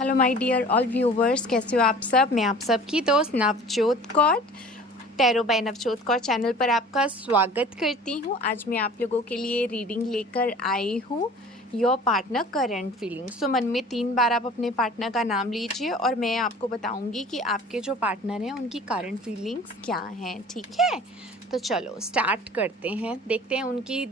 Hello my dear all viewers, कैसे हो आप सब। मैं आप सबकी दोस्त Navjot Kaur tarot by Navjot Kaur channel पर आपका स्वागत करती हूँ। आज मैं आप लोगों के लिए रीडिंग लेकर आई हूँ योर पार्टनर करंट फीलिंग्स। सो मन में 3 बार आप अपने पार्टनर का नाम लीजिए और मैं आपको बताऊंगी कि आपके जो पार्टनर हैं उनकी करंट फीलिंग्स क्या हैं। ठीक है, तो चलो स्टार्ट करते हैं, देखते हैं उनकी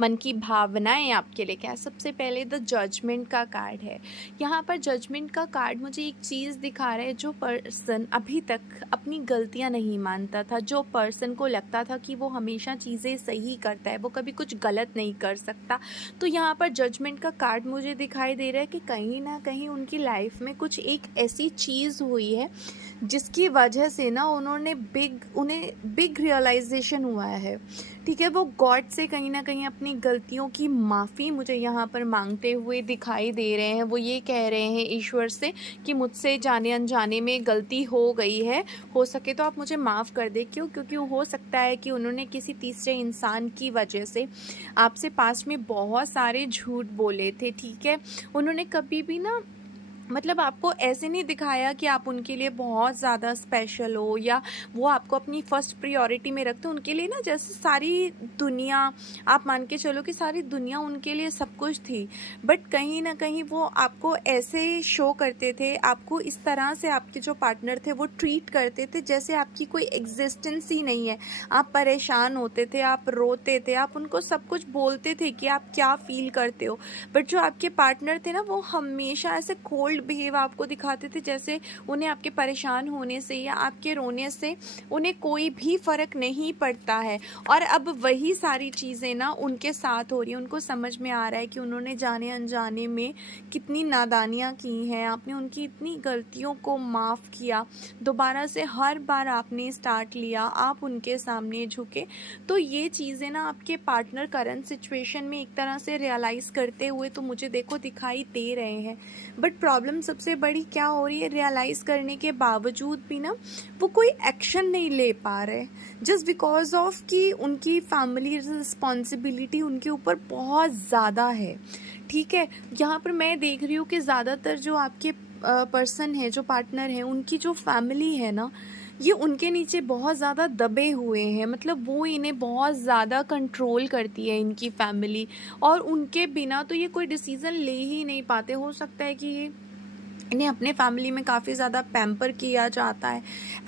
मन की भावनाएं आपके लिए क्या है। सबसे पहले द जजमेंट का कार्ड है। यहाँ पर जजमेंट का कार्ड मुझे एक चीज़ दिखा रहा है, जो पर्सन अभी तक अपनी गलतियाँ नहीं मानता था, जो पर्सन को लगता था कि वो हमेशा चीज़ें सही करता है, वो कभी कुछ गलत नहीं कर सकता, तो यहाँ पर जजमेंट का कार्ड मुझे दिखाई दे रहा है कि कहीं ना कहीं उनकी लाइफ में कुछ एक ऐसी चीज़ हुई है जिसकी वजह से ना उन्हें बिग रियलाइजेशन हुआ है। ठीक है, वो गॉड से कहीं ना कहीं अपनी गलतियों की माफ़ी मुझे यहाँ पर मांगते हुए दिखाई दे रहे हैं। वो ये कह रहे हैं ईश्वर से कि मुझसे जाने अनजाने में गलती हो गई है, हो सके तो आप मुझे माफ़ कर दे। क्योंकि हो सकता है कि उन्होंने किसी तीसरे इंसान की वजह से आपसे पास्ट में बहुत सारे झूठ बोले थे। ठीक है, उन्होंने कभी भी ना मतलब आपको ऐसे नहीं दिखाया कि आप उनके लिए बहुत ज़्यादा स्पेशल हो या वो आपको अपनी फर्स्ट प्रायोरिटी में रखते हो। उनके लिए ना जैसे सारी दुनिया, आप मान के चलो कि सारी दुनिया उनके लिए सब कुछ थी, बट कहीं ना कहीं वो आपको ऐसे शो करते थे, आपको इस तरह से आपके जो पार्टनर थे वो ट्रीट करते थे जैसे आपकी कोई एग्जिस्टेंस ही नहीं है। आप परेशान होते थे, आप रोते थे, आप उनको सब कुछ बोलते थे कि आप क्या फील करते हो, बट जो आपके पार्टनर थे ना वो हमेशा ऐसे कोल्ड बिहेव आपको दिखाते थे, जैसे उन्हें आपके परेशान होने से या आपके रोने से उन्हें कोई भी फर्क नहीं पड़ता है। और अब वही सारी चीज़ें ना उनके साथ हो रही हैं। उनको समझ में आ रहा है कि उन्होंने जाने अनजाने में कितनी नादानियाँ की हैं, आपने उनकी इतनी गलतियों को माफ़ किया, दोबारा से हर बार आपने स्टार्ट लिया, आप उनके सामने झुके। तो ये चीज़ें ना आपके पार्टनर करंट सिचुएशन में एक तरह से रियलाइज़ करते हुए तो मुझे देखो दिखाई दे रहे हैं। बट प्रॉब्लम सबसे बड़ी क्या हो रही है, रियलाइज़ करने के बावजूद भी ना वो कोई एक्शन नहीं ले पा रहे, जस्ट बिकॉज ऑफ कि उनकी फैमिली रिस्पॉन्सिबिलिटी उनके ऊपर बहुत ज़्यादा है। ठीक है, यहाँ पर मैं देख रही हूँ कि ज़्यादातर जो आपके पर्सन है, जो पार्टनर है, उनकी जो फैमिली है ना, ये उनके नीचे बहुत ज़्यादा दबे हुए हैं। मतलब वो इन्हें बहुत ज़्यादा कंट्रोल करती है इनकी फैमिली, और उनके बिना तो ये कोई डिसीज़न ले ही नहीं पाते। हो सकता है कि ये इन्हें अपने फैमिली में काफ़ी ज़्यादा पैम्पर किया जाता है।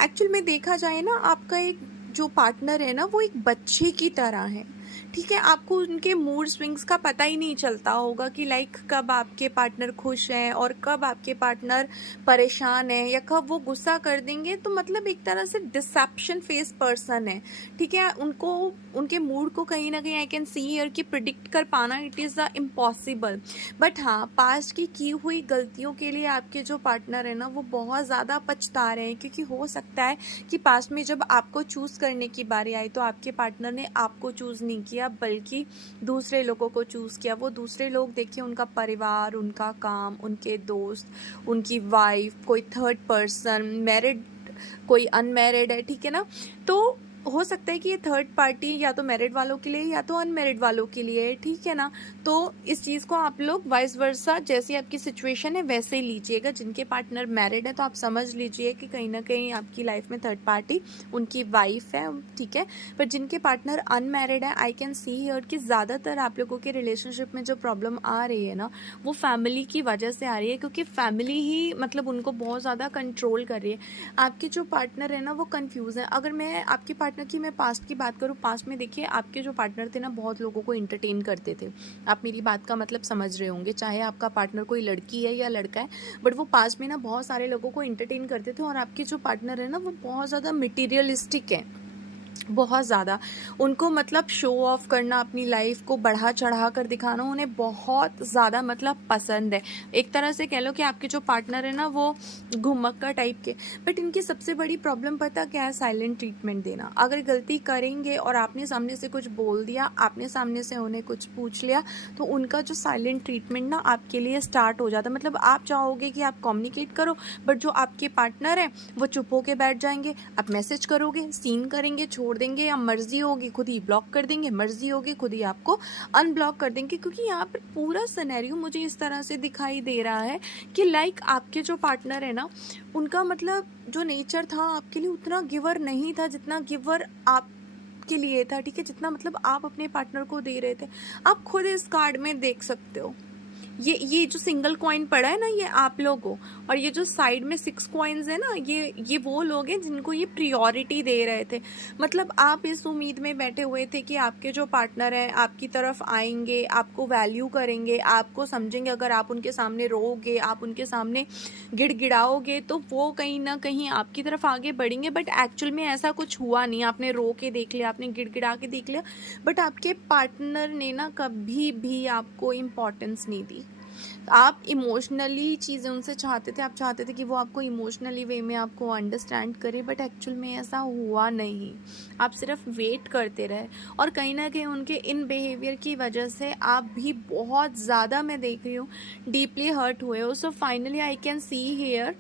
एक्चुअल में देखा जाए ना, आपका एक जो पार्टनर है ना वो एक बच्चे की तरह है। ठीक है, आपको उनके मूड स्विंग्स का पता ही नहीं चलता होगा कि लाइक कब आपके पार्टनर खुश हैं और कब आपके पार्टनर परेशान है या कब वो गुस्सा कर देंगे। तो मतलब एक तरह से डिसेप्शन फेस पर्सन है। ठीक है, उनको उनके मूड को कहीं ना कहीं आई कैन सी हियर कि प्रिडिक्ट कर पाना it is the impossible. But हाँ, पास्ट की हुई गलतियों के लिए आपके जो पार्टनर है ना वो बहुत ज़्यादा पछता रहे हैं, क्योंकि हो सकता है कि पास्ट में जब आपको चूज़ करने की बारी आई तो आपके पार्टनर ने आपको चूज़ नहीं किया बल्कि दूसरे लोगों को चूज़ किया। वो दूसरे लोग देखिए, उनका परिवार, उनका काम, उनके दोस्त, उनकी वाइफ, कोई थर्ड पर्सन, मैरिड, कोई अनमैरिड है। ठीक है ना, तो हो सकता है कि ये थर्ड पार्टी या तो मैरिड वालों के लिए या तो अनमैरिड वालों के लिए। ठीक है ना, तो इस चीज़ को आप लोग वाइस वर्सा, जैसी आपकी सिचुएशन है वैसे ही लीजिएगा। जिनके पार्टनर मैरिड है तो आप समझ लीजिए कि कहीं ना कहीं आपकी लाइफ में थर्ड पार्टी उनकी वाइफ है। ठीक है, पर जिनके पार्टनर अनमैरिड है, आई कैन सी हियर कि ज़्यादातर आप लोगों के रिलेशनशिप में जो प्रॉब्लम आ रही है ना वो फैमिली की वजह से आ रही है, क्योंकि फैमिली ही मतलब उनको बहुत ज़्यादा कंट्रोल कर रही है। आपके जो पार्टनर है ना वो कंफ्यूज है। अगर मैं आपके पार्टनर की मैं पास्ट की बात करूँ, पास्ट में देखिए आपके जो पार्टनर थे ना बहुत लोगों को इंटरटेन करते थे। आप मेरी बात का मतलब समझ रहे होंगे, चाहे आपका पार्टनर कोई लड़की है या लड़का है, बट वो पास्ट में ना बहुत सारे लोगों को इंटरटेन करते थे। और आपके जो पार्टनर है ना वो बहुत ज़्यादा मटीरियलिस्टिक है, बहुत ज़्यादा। उनको मतलब शो ऑफ करना, अपनी लाइफ को बढ़ा चढ़ा कर दिखाना उन्हें बहुत ज़्यादा मतलब पसंद है। एक तरह से कह लो कि आपके जो पार्टनर है ना वो घुमक्का टाइप के। बट इनकी सबसे बड़ी प्रॉब्लम पता क्या है, साइलेंट ट्रीटमेंट देना। अगर गलती करेंगे और आपने सामने से कुछ बोल दिया, आपने सामने से उन्हें कुछ पूछ लिया, तो उनका जो साइलेंट ट्रीटमेंट ना आपके लिए स्टार्ट हो जाता है। मतलब आप चाहोगे कि आप कम्युनिकेट करो, बट जो आपके पार्टनर है वो चुप होके बैठ जाएंगे। आप मैसेज करोगे, सीन करेंगे, छोड़ छोड़ देंगे, या मर्जी होगी खुद ही ब्लॉक कर देंगे, मर्जी होगी खुद ही आपको अनब्लॉक कर देंगे। क्योंकि यहाँ पर पूरा सिनेरियो मुझे इस तरह से दिखाई दे रहा है कि लाइक आपके जो पार्टनर है ना, उनका मतलब जो नेचर था आपके लिए उतना गिवर नहीं था जितना गिवर आप के लिए था, ठीक है, जितना मतलब आप अपने पार्टनर को दे रहे थे। आप खुद इस कार्ड में देख सकते हो, ये जो सिंगल कॉइन पड़ा है ना, ये आप लोगों, और ये जो साइड में 6 कॉइन्स है ना, ये वो लोग हैं जिनको ये प्रायोरिटी दे रहे थे। मतलब आप इस उम्मीद में बैठे हुए थे कि आपके जो पार्टनर हैं आपकी तरफ आएंगे, आपको वैल्यू करेंगे, आपको समझेंगे। अगर आप उनके सामने रोओगे, आप उनके सामने गिड़गिड़ाओगे, तो वो कहीं ना कहीं आपकी तरफ आगे बढ़ेंगे। बट एक्चुअल में ऐसा कुछ हुआ नहीं। आपने रो के देख लिया, आपने गिड़गिड़ा के देख लिया, बट आपके पार्टनर ने ना कभी भी आपको इम्पोर्टेंस नहीं दी। आप इमोशनली चीज़ें उनसे चाहते थे, आप चाहते थे कि वो आपको इमोशनली वे में आपको अंडरस्टैंड करे, बट एक्चुअल में ऐसा हुआ नहीं। आप सिर्फ वेट करते रहे, और कहीं ना कहीं उनके इन बिहेवियर की वजह से आप भी बहुत ज़्यादा, मैं देख रही हूँ, डीपली हर्ट हुए हो। So finally I can see here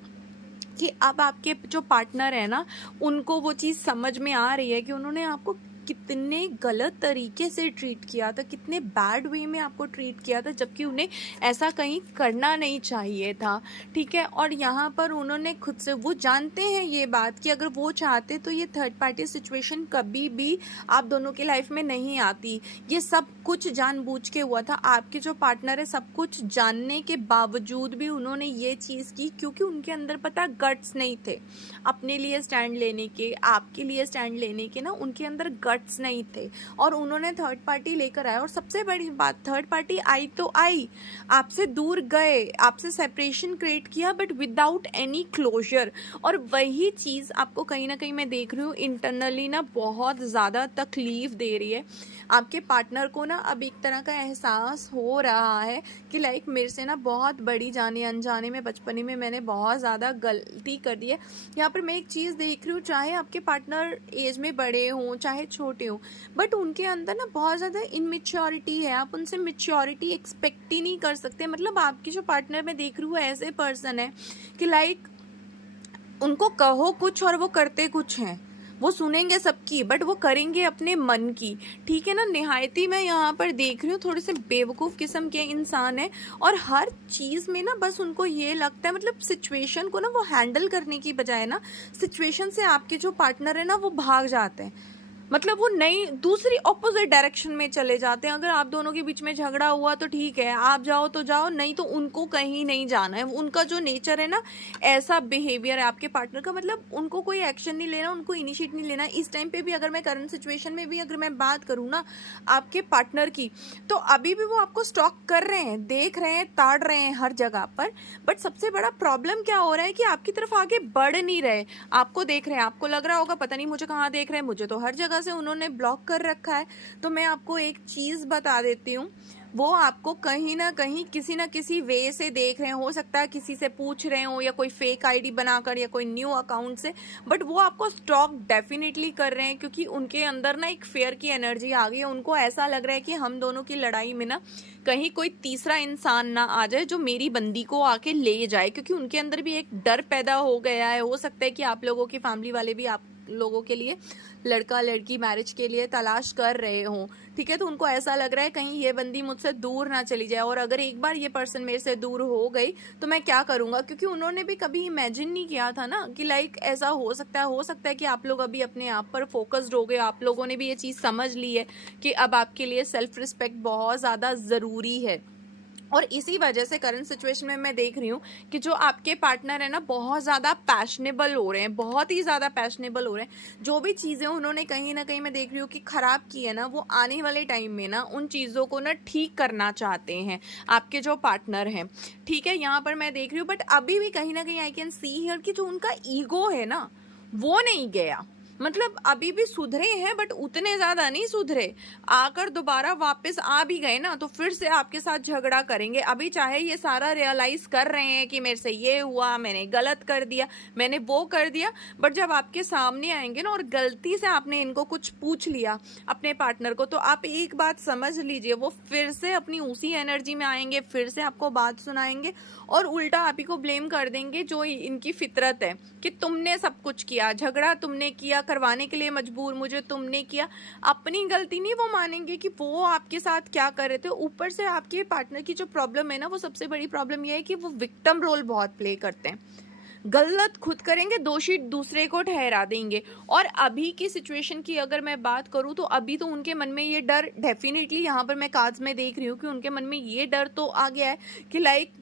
कि अब आपके जो पार्टनर है ना, उनको वो चीज़ समझ में आ रही है कि उन्होंने आपको कितने गलत तरीके से ट्रीट किया था, कितने बैड वे में आपको ट्रीट किया था, जबकि उन्हें ऐसा कहीं करना नहीं चाहिए था, ठीक है। और यहाँ पर उन्होंने खुद से, वो जानते हैं ये बात कि अगर वो चाहते तो ये थर्ड पार्टी सिचुएशन कभी भी आप दोनों की लाइफ में नहीं आती। ये सब कुछ जानबूझ के हुआ था। आपके जो पार्टनर है, सब कुछ जानने के बावजूद भी उन्होंने ये चीज़ की, क्योंकि उनके अंदर पता गट्स नहीं थे अपने लिए स्टैंड लेने के, आपके लिए स्टैंड लेने के ना, उनके अंदर गट्स नहीं थे, और उन्होंने थर्ड पार्टी लेकर आया। और सबसे बड़ी बात, थर्ड पार्टी आई तो आई, आपसे दूर गए, आपसे सेपरेशन क्रिएट किया, बट विदाउट एनी क्लोजर। और वही चीज़ आपको कहीं ना कहीं मैं देख रही हूँ इंटरनली ना बहुत ज़्यादा तकलीफ दे रही है। आपके पार्टनर को ना अब एक तरह का एहसास हो रहा है कि लाइक मेरे से ना बहुत बड़ी जाने अनजाने में, बचपने में मैंने बहुत ज़्यादा गलती कर दी है। यहाँ पर मैं एक चीज़ देख रही हूँ, चाहे आपके पार्टनर एज में बड़े हों चाहे छोटे हों, बट उनके अंदर ना बहुत ज़्यादा इनमेच्योरिटी है। आप उनसे मेच्योरिटी एक्सपेक्ट ही नहीं कर सकते। मतलब आपकी जो पार्टनर मैं देख रही हूँ ऐसे पर्सन है कि लाइक उनको कहो कुछ और वो करते कुछ हैं। वो सुनेंगे सबकी, बट वो करेंगे अपने मन की, ठीक है ना। निहायती मैं यहाँ पर देख रही हूँ थोड़े से बेवकूफ़ किस्म के इंसान है, और हर चीज़ में ना बस उनको ये लगता है, मतलब सिचुएशन को ना वो हैंडल करने की बजाय ना, सिचुएशन से आपके जो पार्टनर है ना वो भाग जाते हैं। मतलब वो नई दूसरी ऑपोजिट डायरेक्शन में चले जाते हैं। अगर आप दोनों के बीच में झगड़ा हुआ तो ठीक है, आप जाओ तो जाओ, नहीं तो उनको कहीं नहीं जाना है। उनका जो नेचर है ना, ऐसा बिहेवियर है आपके पार्टनर का। मतलब उनको कोई एक्शन नहीं लेना, उनको इनिशिएट नहीं लेना। इस टाइम पे भी अगर मैं करंट सिचुएशन में भी अगर मैं बात करूँ ना आपके पार्टनर की, तो अभी भी वो आपको स्टॉक कर रहे हैं, देख रहे हैं, ताड़ रहे हैं हर जगह पर। बट सबसे बड़ा प्रॉब्लम क्या हो रहा है कि आपकी तरफ आगे बढ़ नहीं रहे। आपको देख रहे हैं, आपको लग रहा होगा पता नहीं मुझे कहाँ देख रहे हैं, मुझे तो हर जगह से उन्होंने ब्लॉक कर रखा है। तो मैं आपको एक चीज़ बता देती हूँ, वो आपको कहीं ना कहीं किसी ना किसी वे से देख रहे हैं। हो सकता है किसी से पूछ रहे हो, या कोई फेक आईडी बनाकर, या कोई न्यू अकाउंट से, बट वो आपको स्टॉक डेफिनेटली कर रहे हैं, क्योंकि उनके अंदर ना एक फेयर की एनर्जी आ गई है। उनको ऐसा लग रहा है कि हम दोनों की लड़ाई में ना कहीं कोई तीसरा इंसान ना आ जाए जो मेरी बंदी को आके ले जाए, क्योंकि उनके अंदर भी एक डर पैदा हो गया है। हो सकता है कि आप लोगों की फैमिली वाले भी आप लोगों के लिए लड़का लड़की मैरिज के लिए तलाश कर रहे हों, ठीक है। तो उनको ऐसा लग रहा है कहीं ये बंदी मुझसे दूर ना चली जाए, और अगर एक बार ये पर्सन मेरे से दूर हो गई तो मैं क्या करूँगा, क्योंकि उन्होंने भी कभी इमेजिन नहीं किया था ना कि लाइक ऐसा हो सकता है कि आप लोग अभी अपने आप पर फोकस्ड हो गए। आप लोगों ने भी ये चीज़ समझ ली है कि अब आपके लिए सेल्फ रिस्पेक्ट बहुत ज़्यादा ज़रूरी है। और इसी वजह से करंट सिचुएशन में मैं देख रही हूँ कि जो आपके पार्टनर है ना बहुत ज़्यादा पैशनेबल हो रहे हैं, बहुत ही ज़्यादा पैशनेबल हो रहे हैं। जो भी चीज़ें उन्होंने कहीं ना कहीं मैं देख रही हूँ कि ख़राब की है ना, वो आने वाले टाइम में ना उन चीज़ों को ना ठीक करना चाहते हैं आपके जो पार्टनर हैं, ठीक है। यहाँ पर मैं देख रही हूँ, बट अभी भी कहीं ना कहीं आई कैन सी हियर कि जो उनका ईगो है ना वो नहीं गया। मतलब अभी भी सुधरे हैं, बट उतने ज़्यादा नहीं सुधरे। आकर दोबारा वापस आ भी गए ना तो फिर से आपके साथ झगड़ा करेंगे। अभी चाहे ये सारा रियलाइज़ कर रहे हैं कि मेरे से ये हुआ, मैंने गलत कर दिया, मैंने वो कर दिया, बट जब आपके सामने आएंगे ना और गलती से आपने इनको कुछ पूछ लिया अपने पार्टनर को, तो आप एक बात समझ लीजिए, वो फिर से अपनी उसी एनर्जी में आएंगे, फिर से आपको बात सुनाएंगे, और उल्टा आप ही को ब्लेम कर देंगे, जो इनकी फितरत है कि तुमने सब कुछ किया, झगड़ा तुमने किया, करवाने के लिए मजबूर, मुझे तुमने किया। अपनी गलती नहीं वो मानेंगे कि वो आपके साथ क्या कर रहे थे। ऊपर से आपके पार्टनर की जो प्रॉब्लम है ना, वो सबसे बड़ी प्रॉब्लम ये है कि वो विक्टिम रोल बहुत प्ले करते हैं। गलत खुद करेंगे, दोषी दूसरे को ठहरा देंगे। और अभी की सिचुएशन की अगर मैं बात करूं तो अभी तो उनके मन में ये डर डेफिनेटली, यहाँ पर मैं कार्ड्स में देख रही हूँ कि उनके मन में ये डर तो आ गया है कि लाइक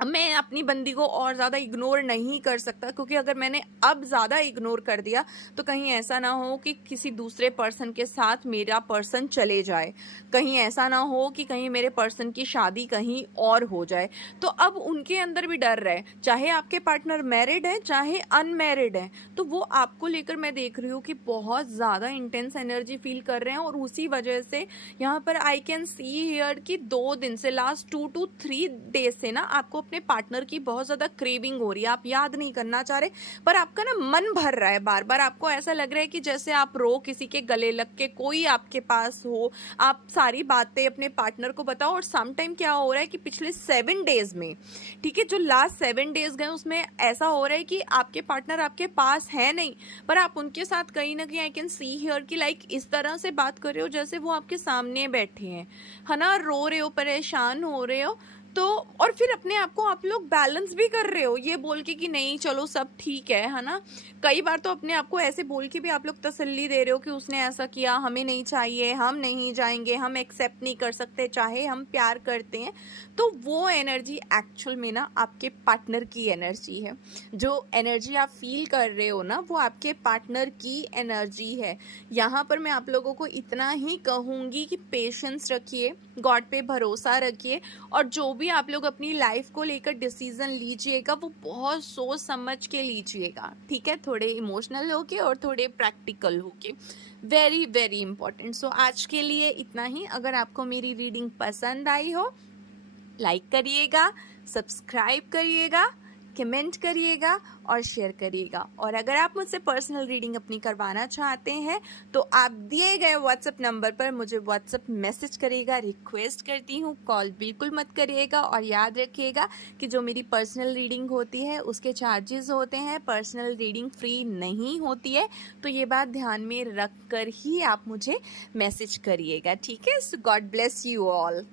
मैं अपनी बंदी को और ज़्यादा इग्नोर नहीं कर सकता, क्योंकि अगर मैंने अब ज़्यादा इग्नोर कर दिया तो कहीं ऐसा ना हो कि किसी दूसरे पर्सन के साथ मेरा पर्सन चले जाए, कहीं ऐसा ना हो कि कहीं मेरे पर्सन की शादी कहीं और हो जाए। तो अब उनके अंदर भी डर रहे, चाहे आपके पार्टनर मैरिड है चाहे अनमैरिड है, तो वो आपको लेकर मैं देख रही हूँ कि बहुत ज़्यादा इंटेंस एनर्जी फील कर रहे हैं। और उसी वजह से यहाँ पर आई कैन सी हियर कि 2 दिन से, लास्ट 2 to 3 डेज से ना आपको अपने पार्टनर की बहुत ज़्यादा क्रेविंग हो रही है। आप याद नहीं करना चाह रहे, पर आपका ना मन भर रहा है बार बार। आपको ऐसा लग रहा है कि जैसे आप रो किसी के गले लग के, कोई आपके पास हो, आप सारी बातें अपने पार्टनर को बताओ। और सम टाइम क्या हो रहा है कि पिछले 7 डेज में, ठीक है, जो लास्ट 7 डेज गए उसमें ऐसा हो रहा है कि आपके पार्टनर आपके पास है नहीं, पर आप उनके साथ कहीं ना कहीं आई कैन सी हियर कि लाइक इस तरह से बात कर रहे हो जैसे वो आपके सामने बैठे हैं, है ना, रो रहे हो, परेशान हो रहे हो। तो और फिर अपने आप को आप लोग बैलेंस भी कर रहे हो ये बोल के कि नहीं चलो सब ठीक है ना। कई बार तो अपने आप को ऐसे बोल के भी आप लोग तसल्ली दे रहे हो कि उसने ऐसा किया, हमें नहीं चाहिए, हम नहीं जाएंगे, हम एक्सेप्ट नहीं कर सकते, चाहे हम प्यार करते हैं। तो वो एनर्जी एक्चुअल में ना आपके पार्टनर की एनर्जी है। जो एनर्जी आप फील कर रहे हो ना, वो आपके पार्टनर की एनर्जी है। यहाँ पर मैं आप लोगों को इतना ही कहूँगी कि पेशेंस रखिए, गॉड पे भरोसा रखिए, और जो भी आप लोग अपनी लाइफ को लेकर डिसीजन लीजिएगा वो बहुत सोच समझ के लीजिएगा, ठीक है, थोड़े इमोशनल होके और थोड़े प्रैक्टिकल होके, वेरी वेरी इंपॉर्टेंट। सो आज के लिए इतना ही। अगर आपको मेरी रीडिंग पसंद आई हो, लाइक करिएगा, सब्सक्राइब करिएगा, कमेंट करिएगा और शेयर करिएगा। और अगर आप मुझसे पर्सनल रीडिंग अपनी करवाना चाहते हैं तो आप दिए गए व्हाट्सएप नंबर पर मुझे व्हाट्सएप मैसेज करिएगा। रिक्वेस्ट करती हूँ, कॉल बिल्कुल मत करिएगा। और याद रखिएगा कि जो मेरी पर्सनल रीडिंग होती है उसके चार्जेस होते हैं, पर्सनल रीडिंग फ्री नहीं होती है, तो ये बात ध्यान में रख कर ही आप मुझे मैसेज करिएगा, ठीक है। सो गॉड ब्लेस यू ऑल।